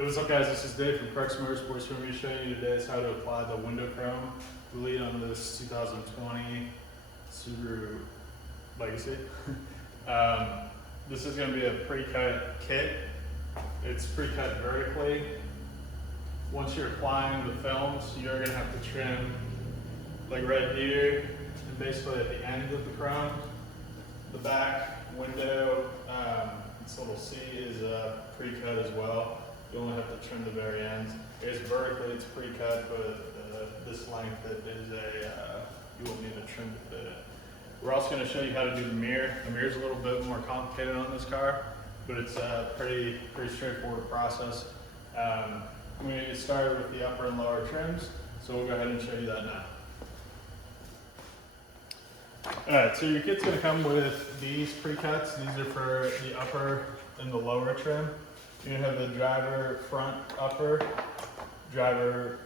What's up, guys? This is Dave from Crux Motorsports. What I'm going to be showing you today is how to apply the window chrome lead on this 2020 Subaru Legacy. This is going to be a pre-cut kit. It's pre-cut vertically. Once you're applying the films, you're going to have to trim like right here and basically at the end of the chrome. The back window, this little C is pre-cut as well. You only have to trim the very ends. It's vertically, it's pre-cut, but this length it is you will need a trim to fit it. We're also going to show you how to do the mirror. The mirror is a little bit more complicated on this car, but it's a pretty straightforward process. We need to start with the upper and lower trims, so we'll go ahead and show you that now. Alright, so your kit's going to come with these pre-cuts. These are for the upper and the lower trim. You're going to have the driver front upper, driver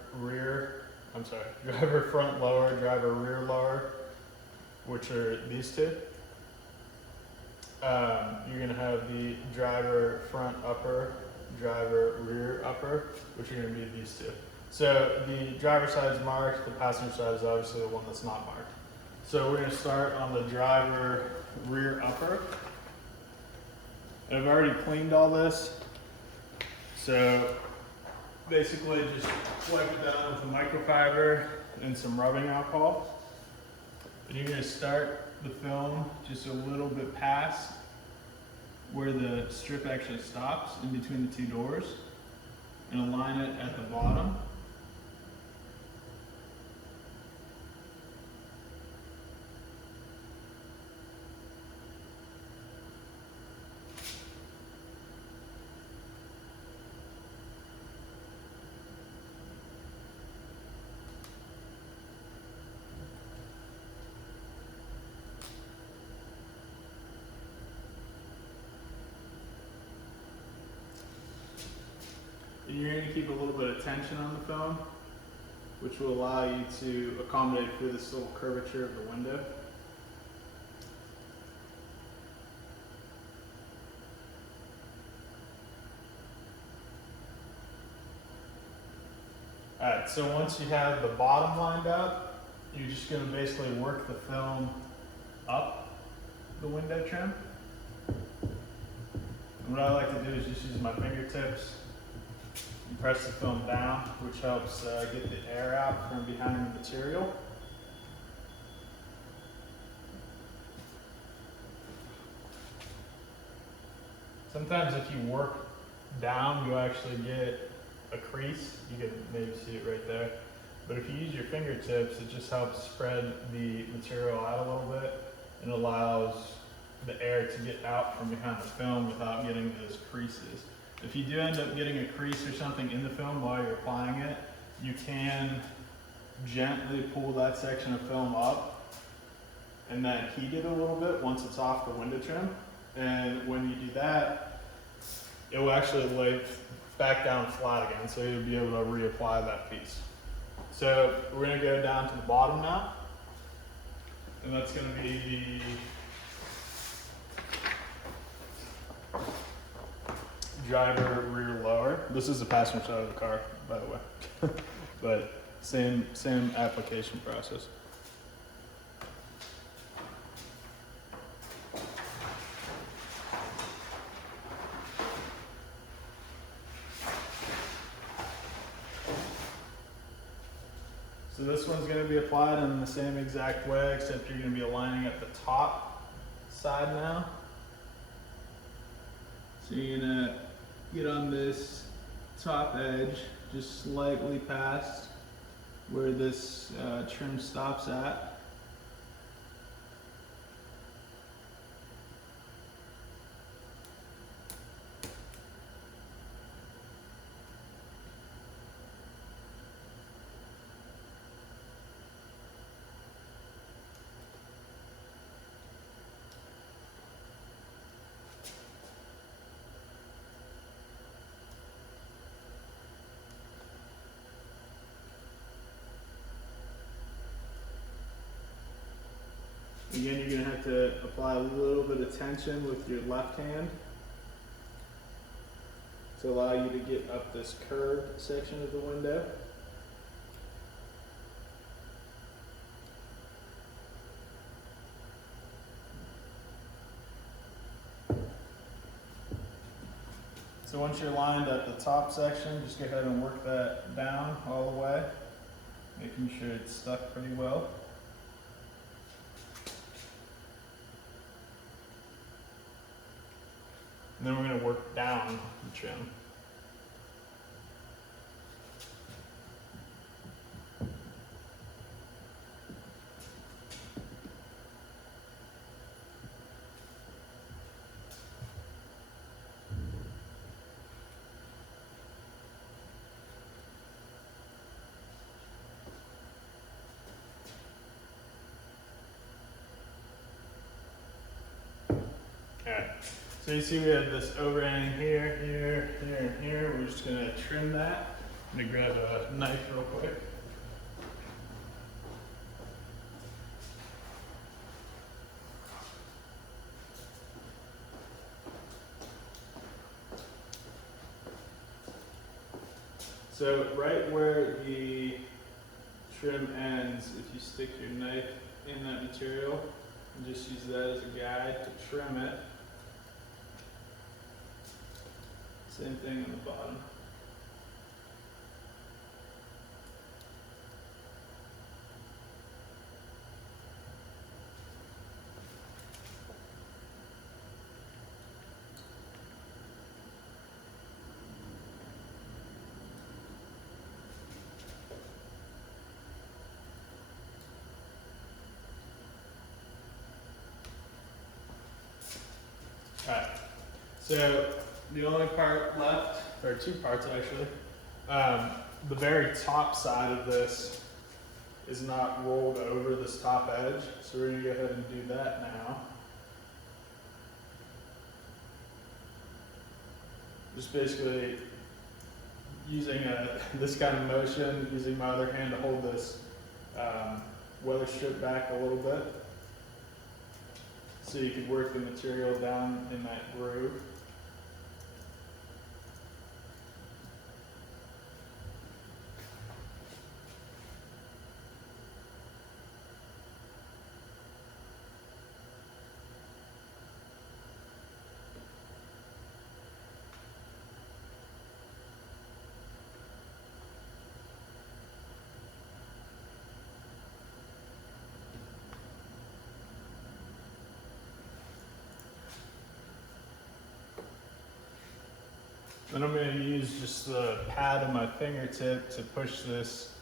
front lower, driver rear lower, which are these two. You're going to have the driver front upper, driver rear upper, which are going to be these two. So the driver side is marked, the passenger side is obviously the one that's not marked. So we're going to start on the driver rear upper. And I've already cleaned all this. So basically just wipe it down with a microfiber and some rubbing alcohol. And you're going to start the film just a little bit past where the strip actually stops in between the two doors and align it at the bottom. You're going to keep a little bit of tension on the film, which will allow you to accommodate for this little curvature of the window. Alright, so once you have the bottom lined up, you're just going to basically work the film up the window trim. And what I like to do is just use my fingertips and press the film down, which helps get the air out from behind the material. Sometimes if you work down, you'll actually get a crease. You can maybe see it right there. But if you use your fingertips, it just helps spread the material out a little bit and allows the air to get out from behind the film without getting those creases. If you do end up getting a crease or something in the film while you're applying it, you can gently pull that section of film up and then heat it a little bit once it's off the window trim. And when you do that, it will actually lay back down flat again, so you'll be able to reapply that piece. So we're going to go down to the bottom now, and that's going to be the driver rear lower. This is the passenger side of the car, by the way, but same application process. So this one's going to be applied in the same exact way, except you're going to be aligning at the top side now. So you're going to get on this top edge, just slightly past where this trim stops at. Again, you're going to have to apply a little bit of tension with your left hand to allow you to get up this curved section of the window. So once you're lined at the top section, just go ahead and work that down all the way, making sure it's stuck pretty well. And then we're going to work down the trim. Alright, so you see we have this overhang here, here, here, and here. We're just going to trim that. I'm going to grab a knife real quick. So right where the trim ends, if you stick your knife in that material, and just use that as a guide to trim it. Same thing on the bottom. Alright, so the only part left, or two parts actually, the very top side of this is not rolled over this top edge, so we're going to go ahead and do that now. Just basically using this kind of motion, using my other hand to hold this weather strip back a little bit, so you can work the material down in that groove. Then I'm going to use just the pad of my fingertip to push this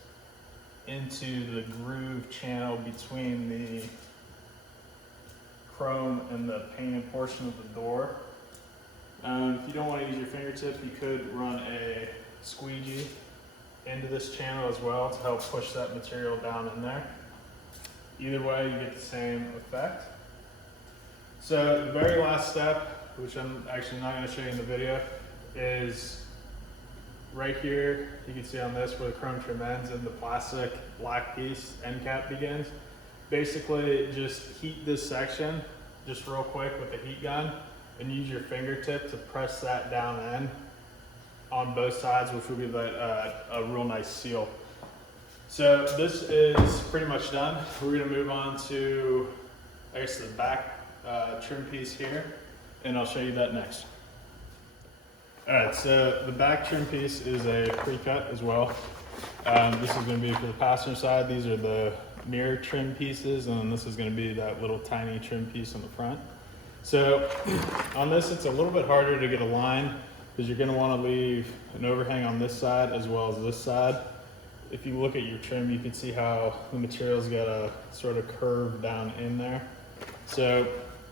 into the groove channel between the chrome and the painted portion of the door. If you don't want to use your fingertip, you could run a squeegee into this channel as well to help push that material down in there. Either way, you get the same effect. So the very last step, which I'm actually not going to show you in the video, is right here. You can see on this where the chrome trim ends and the plastic black piece end cap begins. Basically just heat this section just real quick with the heat gun and use your fingertip to press that down in on both sides, which will be a real nice seal. So this is pretty much done. We're going to move on to, I guess, the back trim piece here, and I'll show you that next. Alright, so the back trim piece is a pre-cut as well. This is going to be for the passenger side. These are the mirror trim pieces, and this is going to be that little tiny trim piece on the front. So on this, it's a little bit harder to get a line because you're going to want to leave an overhang on this side as well as this side. If you look at your trim, you can see how the material's got a sort of curve down in there. So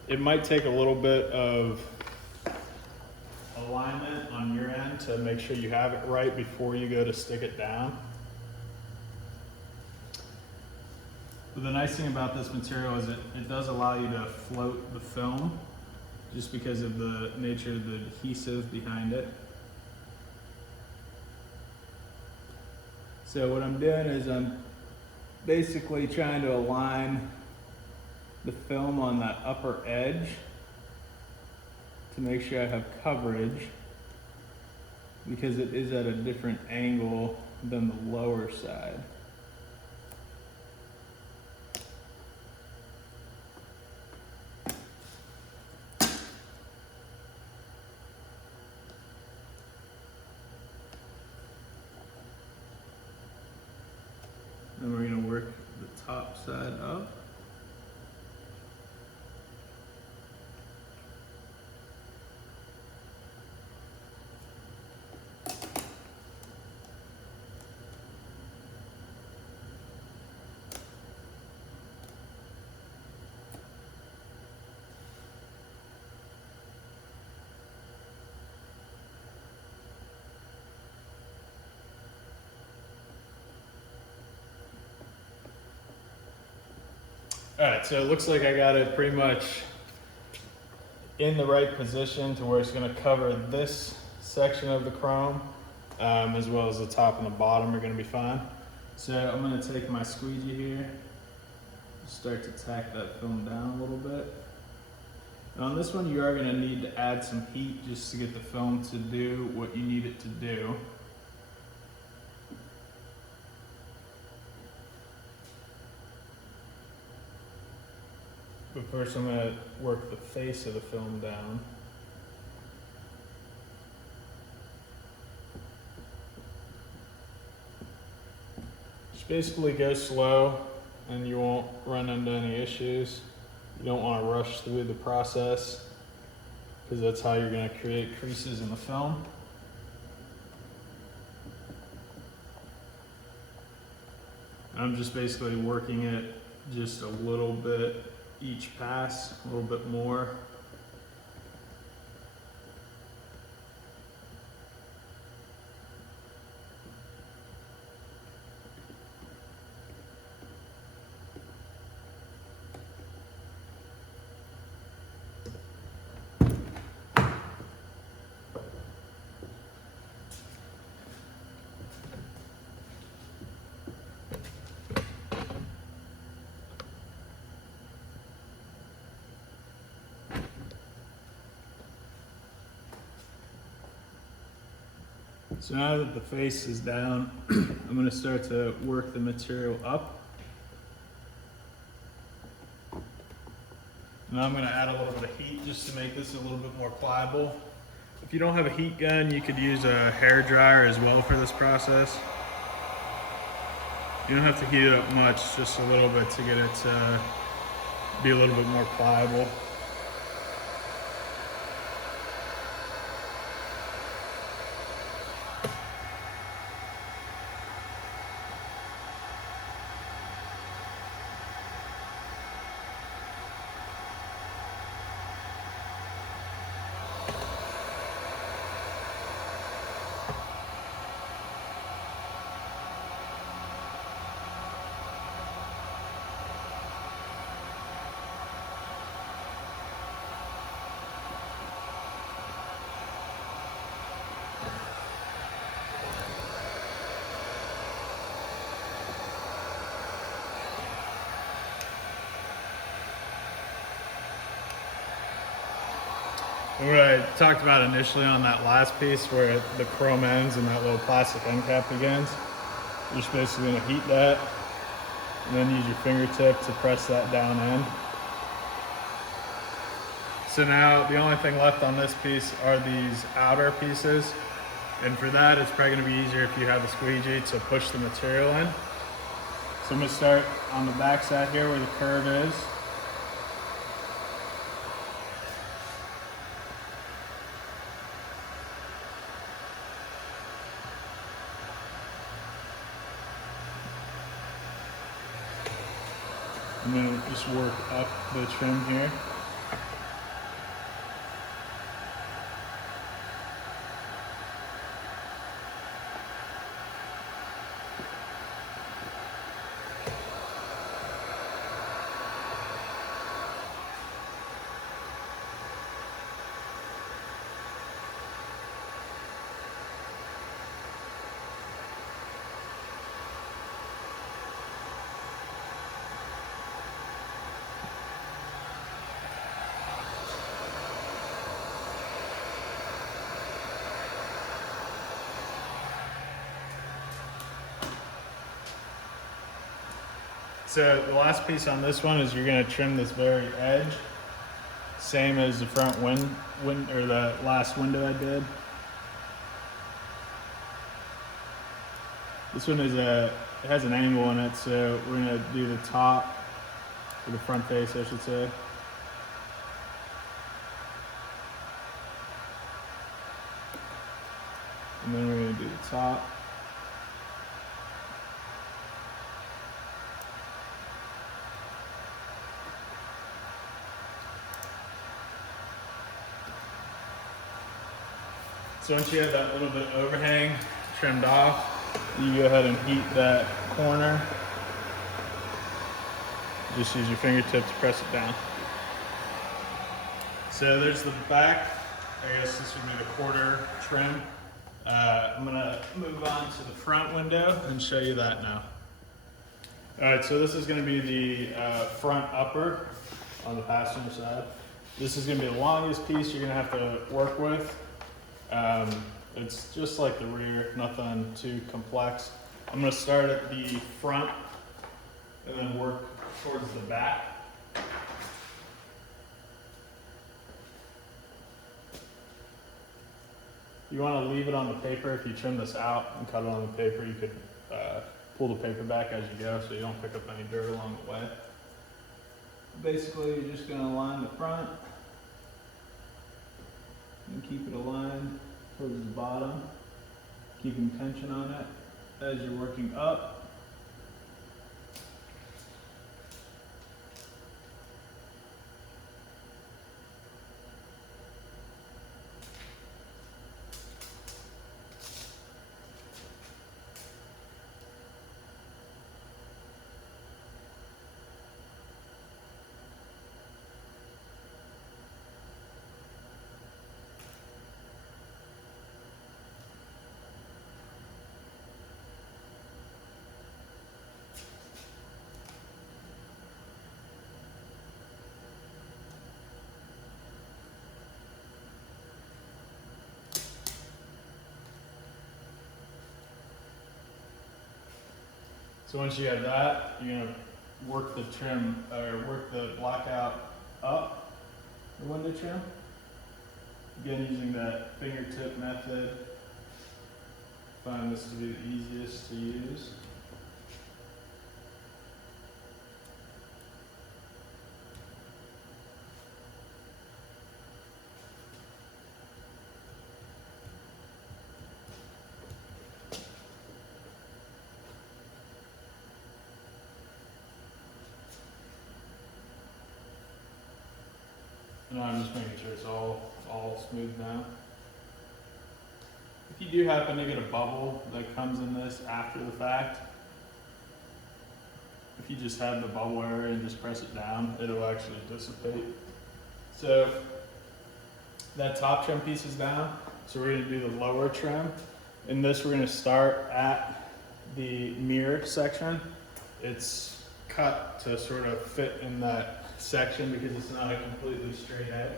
it might take a little bit of alignment on your end to make sure you have it right before you go to stick it down. But the nice thing about this material is it does allow you to float the film just because of the nature of the adhesive behind it. So what I'm doing is I'm basically trying to align the film on that upper edge to make sure I have coverage. because it is at a different angle than the lower side. Then we're going to work the top side up. All right, so it looks like I got it pretty much in the right position to where it's going to cover this section of the chrome, as well as the top and the bottom are going to be fine. So I'm going to take my squeegee here, start to tack that film down a little bit. And on this one, you are going to need to add some heat just to get the film to do what you need it to do. But first I'm going to work the face of the film down. Just basically go slow and you won't run into any issues. You don't want to rush through the process because that's how you're going to create creases in the film. I'm just basically working it just a little bit each pass, a little bit more. So now that the face is down, I'm going to start to work the material up. Now I'm going to add a little bit of heat just to make this a little bit more pliable. If you don't have a heat gun, you could use a hair dryer as well for this process. You don't have to heat it up much, just a little bit to get it to be a little bit more pliable. What I talked about initially on that last piece where the chrome ends and that little plastic end cap begins, you're just basically going to heat that and then use your fingertip to press that down in. So now the only thing left on this piece are these outer pieces, and for that it's probably going to be easier if you have a squeegee to push the material in. So I'm going to start on the back side here where the curve is. I'm going to just work up the trim here. So the last piece on this one is you're gonna trim this very edge, same as the front or the last window I did. This one it has an angle in it, so we're gonna do the top, or the front face, I should say. And then we're gonna do the top. So once you have that little bit of overhang trimmed off, you go ahead and heat that corner. Just use your fingertip to press it down. So there's the back. I guess this would be the quarter trim. I'm gonna move on to the front window and show you that now. All right, so this is gonna be the front upper on the passenger side. This is gonna be the longest piece you're gonna have to work with. It's just like the rear, nothing too complex. I'm gonna start at the front and then work towards the back. You want to leave it on the paper. If you trim this out and cut it on the paper, you could pull the paper back as you go so you don't pick up any dirt along the way. Basically, you're just going to align the front and keep it aligned towards the bottom, keeping tension on it as you're working up. So once you have that, you're gonna work the trim, or work the blackout up the window trim. Again, using that fingertip method. Find this to be the easiest to use. And I'm just making sure it's all smooth now. If you do happen to get a bubble that comes in this after the fact, if you just have the bubble area and just press it down, it'll actually dissipate. So that top trim piece is down, so we're gonna do the lower trim. In this, we're gonna start at the mirror section. It's cut to sort of fit in that section because it's not a completely straight edge.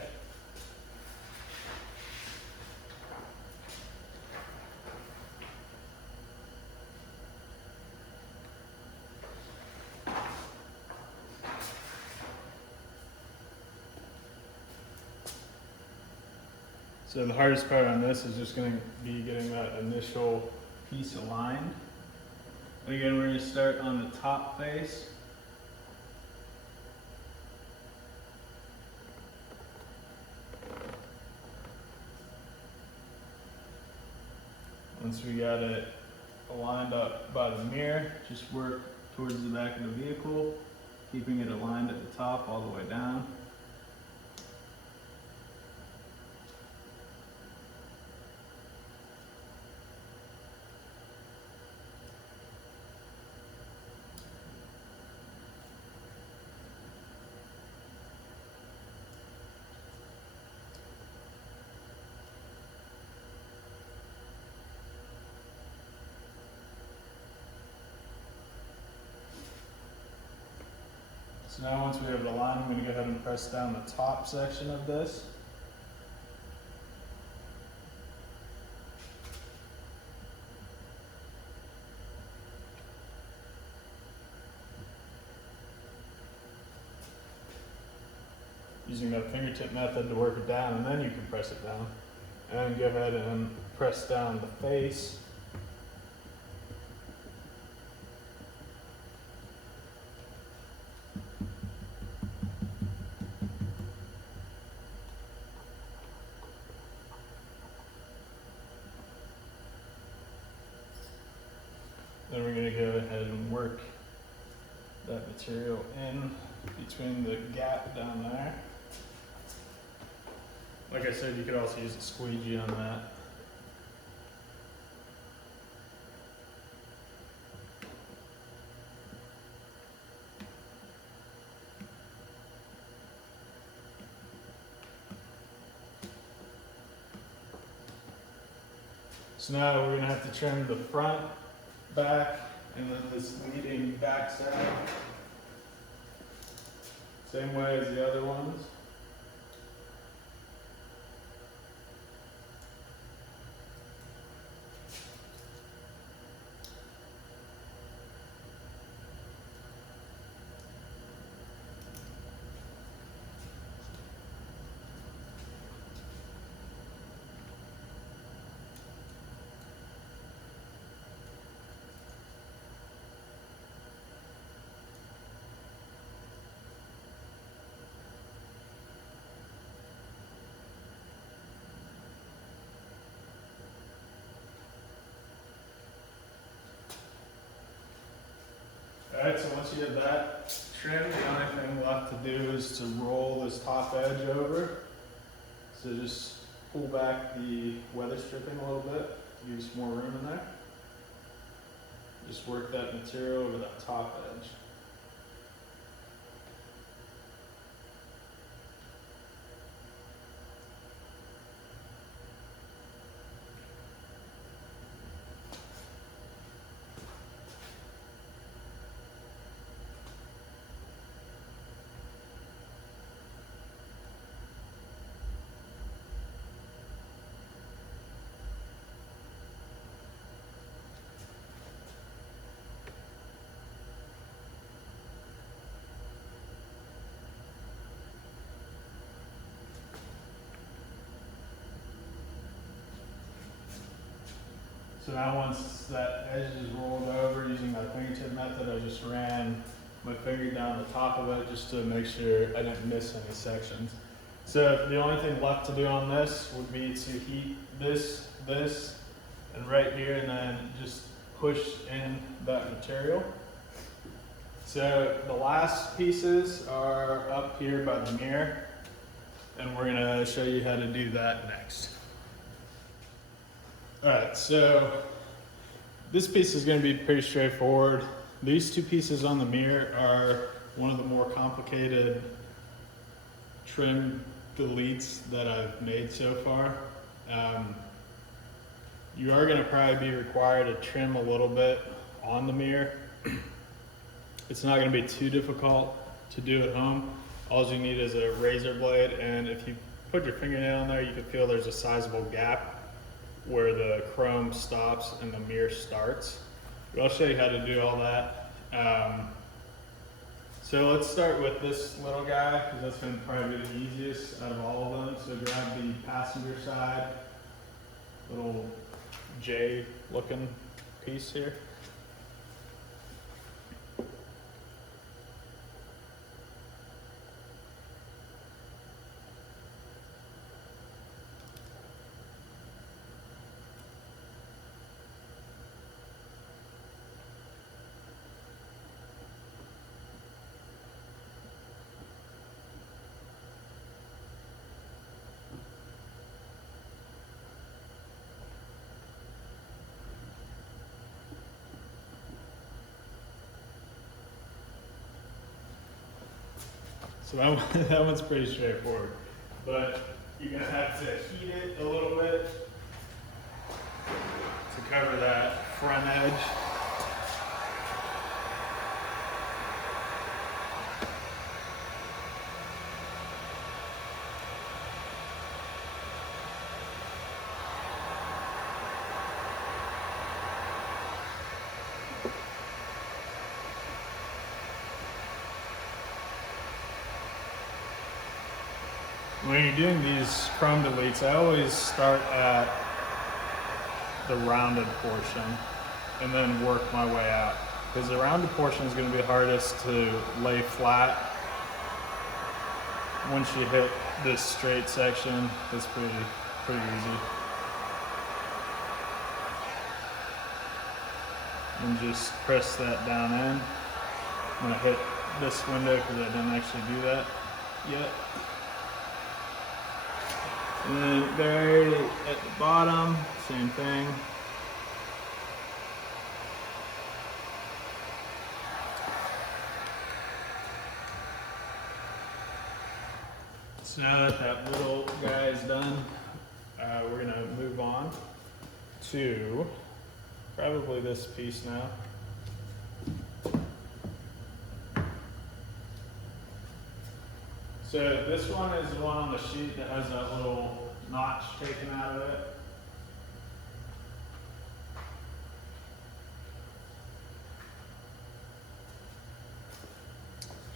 So the hardest part on this is just going to be getting that initial piece aligned. And again, we're going to start on the top face. Once we got it aligned up by the mirror, just work towards the back of the vehicle, keeping it aligned at the top all the way down. So now once we have the line, I'm going to go ahead and press down the top section of this. using that fingertip method to work it down, and then you can press it down. And go ahead and press down the face. Then we're going to go ahead and work that material in between the gap down there. Like I said, you could also use a squeegee on that. So now we're going to have to trim the front, back, and then this leading back side. Same way as the other ones. Alright, so once you have that trimmed, the only thing left to do is to roll this top edge over. So just pull back the weather stripping a little bit to give you some more room in there. Just work that material over that top edge. So now once that edge is rolled over using my fingertip method, I just ran my finger down the top of it just to make sure I didn't miss any sections. So the only thing left to do on this would be to heat this, and right here, and then just push in that material. So the last pieces are up here by the mirror, and we're gonna show you how to do that next. Alright, so this piece is going to be pretty straightforward. These two pieces on the mirror are one of the more complicated trim deletes that I've made so far. You are going to probably be required to trim a little bit on the mirror. It's not going to be too difficult to do at home. All you need is a razor blade, and if you put your fingernail in there, you can feel there's a sizable gap where the chrome stops and the mirror starts. But I'll show you how to do all that. So let's start with this little guy, because that's going to probably be the easiest out of all of them. So grab the passenger side, little J looking piece here. So that one's pretty straightforward, but you're gonna have to heat it a little bit to cover that front edge. When you're doing these chrome deletes, I always start at the rounded portion and then work my way out. Because the rounded portion is going to be hardest to lay flat. Once you hit this straight section, it's pretty easy. And just press that down in. I'm going to hit this window because I didn't actually do that yet. And then very at the bottom, same thing. So now that that little guy is done, we're gonna move on to probably this piece now. So this one is the one on the sheet that has that little notch taken out of it.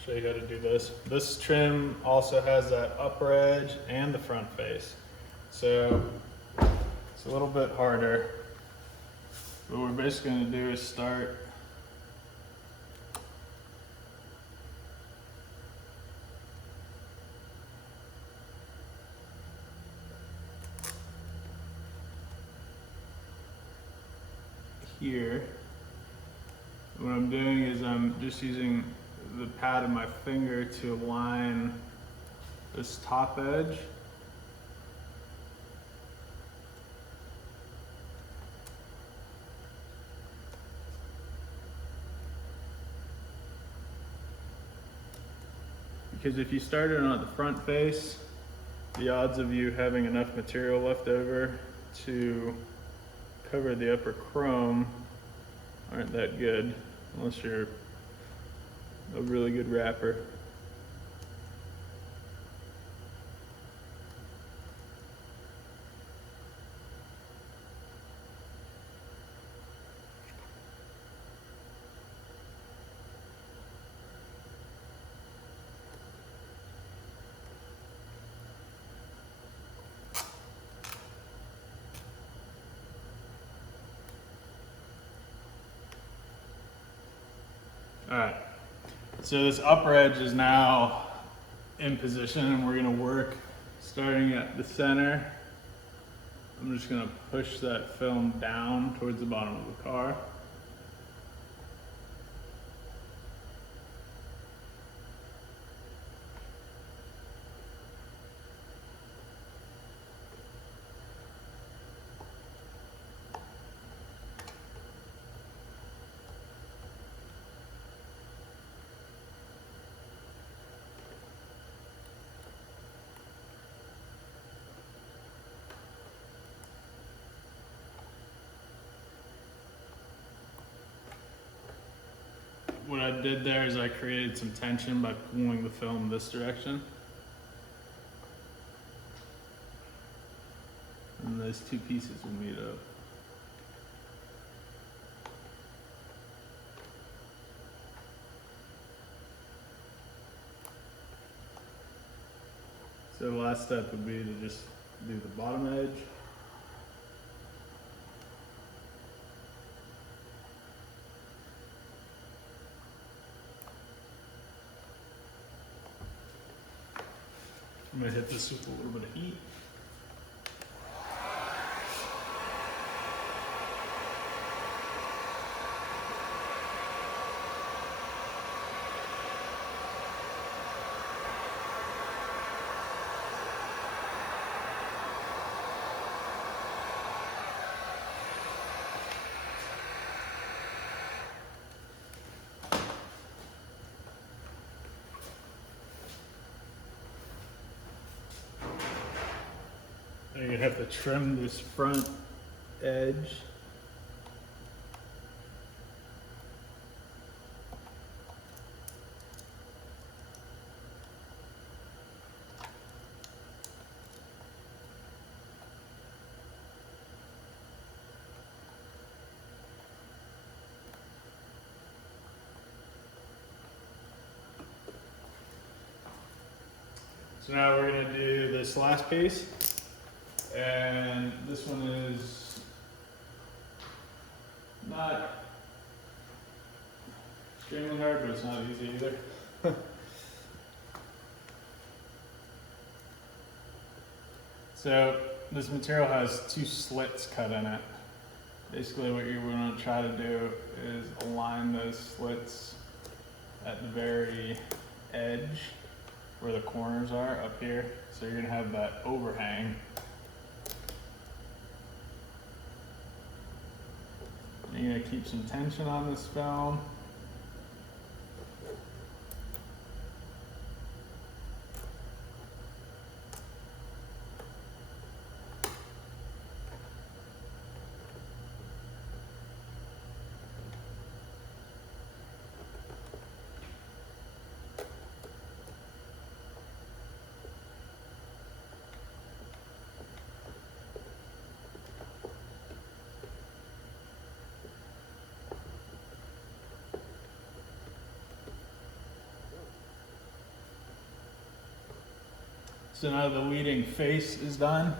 Show you how to do this. This trim also has that upper edge and the front face. So it's a little bit harder. What we're basically going to do is start here. What I'm doing is I'm just using the pad of my finger to align this top edge. Because if you started on the front face, the odds of you having enough material left over to cover the upper chrome aren't that good unless you're a really good wrapper. All right, so this upper edge is now in position and we're gonna work starting at the center. I'm just gonna push that film down towards the bottom of the car. What I did there is I created some tension by pulling the film this direction. And those two pieces will meet up. So the last step would be to just do the bottom edge. I'm gonna hit this with a little bit of heat. You're gonna have to trim this front edge. So now we're gonna do this last piece. And this one is not extremely hard, but it's not easy either. So this material has 2 slits cut in it. Basically what you're going to try to do is align those slits at the very edge where the corners are up here. So you're going to have that overhang. You're going to keep some tension on this film. So now the leading face is done.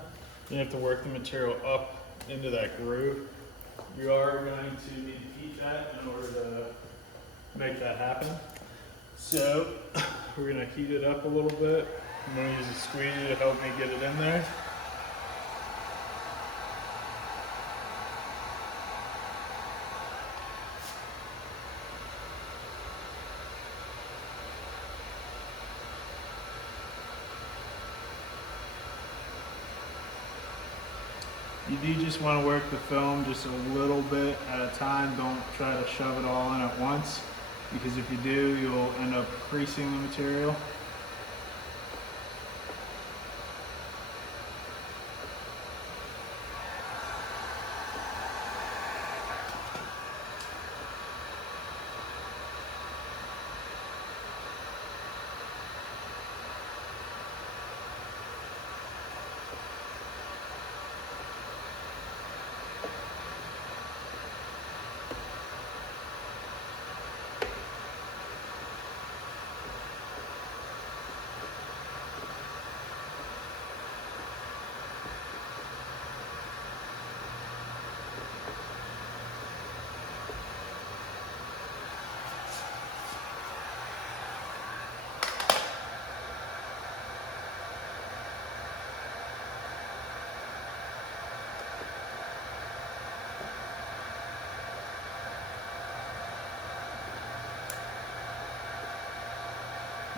You have to work the material up into that groove. You are going to need to heat that in order to make that happen. So we're going to heat it up a little bit. I'm going to use a squeegee to help me get it in there. You do just want to work the film just a little bit at a time. Don't try to shove it all in at once, because if you do, you'll end up creasing the material.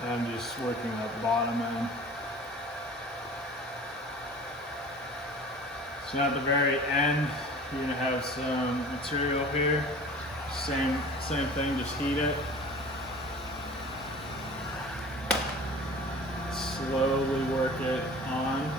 And I'm just working that bottom end. So at the very end, you're gonna have some material here. Same thing, just heat it. Slowly work it on.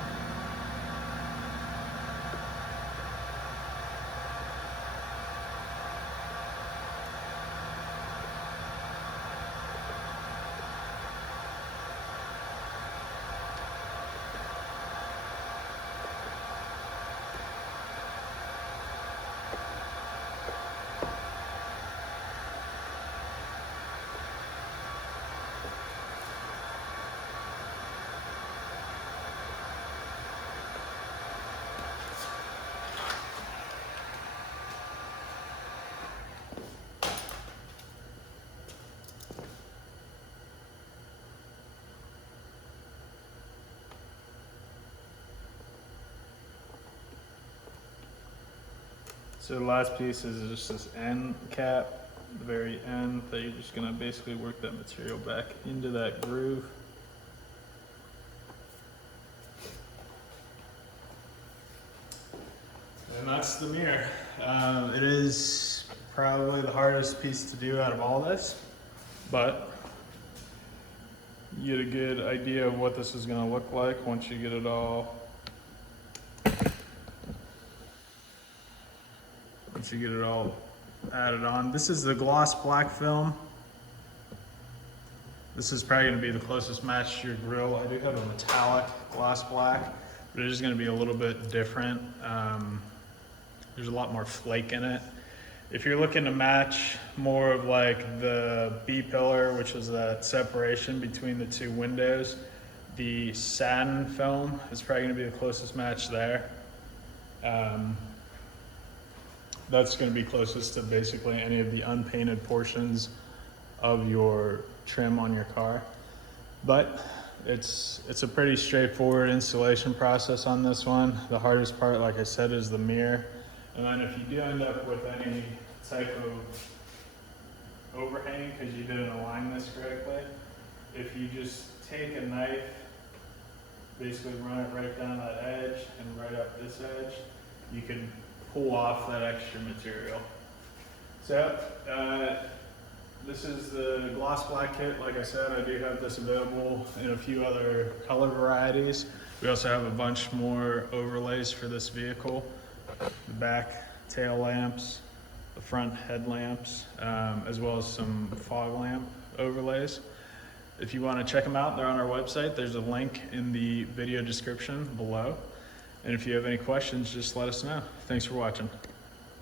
So the last piece is just this end cap, the very end, that you're just gonna basically work that material back into that groove. And that's the mirror. It is probably the hardest piece to do out of all this, but you get a good idea of what this is gonna look like once you get it all added on. This is the gloss black film. This is probably going to be the closest match to your grill. I do have a metallic gloss black, but it is going to be a little bit different. There's a lot more flake in it. If you're looking to match more of like the B pillar, which is that separation between the 2 windows, The satin film is probably going to be the closest match there. That's going to be closest to basically any of the unpainted portions of your trim on your car. But it's a pretty straightforward installation process on this one. The hardest part, like I said, is the mirror. And then if you do end up with any type of overhang because you didn't align this correctly, if you just take a knife, basically run it right down that edge and right up this edge, you can pull off that extra material. So this is the gloss black kit. Like I said, I do have this available in a few other color varieties. We also have a bunch more overlays for this vehicle. The back tail lamps, the front headlamps, as well as some fog lamp overlays. If you want to check them out, they're on our website. There's a link in the video description below. And if you have any questions, just let us know. Thanks for watching.